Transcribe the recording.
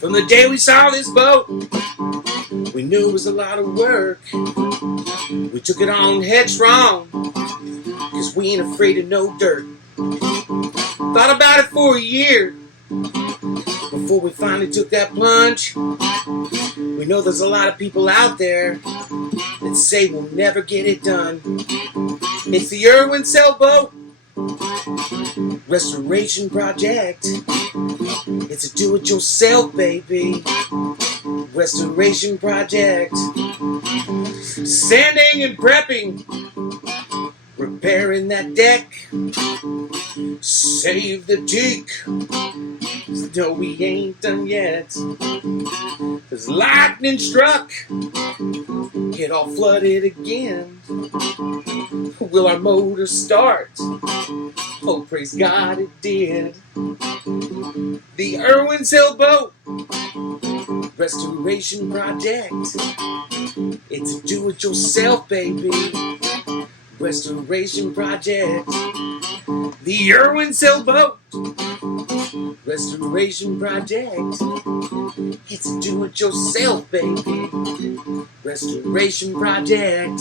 From the day we saw this boat, we knew it was a lot of work. We took it on headstrong, cause we ain't afraid of no dirt. Thought about it for a year before we finally took that plunge. We know there's a lot of people out there that say we'll never get it done. It's the Irwin Sailboat Restoration Project. It's a do-it-yourself, baby, restoration project. Sanding and prepping, repairing that deck, save the teak. No, we ain't done yet. As lightning struck, it all flooded again. Will our motor start? Oh, praise God, it did. The Irwin Sailboat Restoration Project. It's a do-it-yourself, baby, restoration project. The Irwin Sailboat Restoration Project. It's a do-it-yourself, baby, restoration project.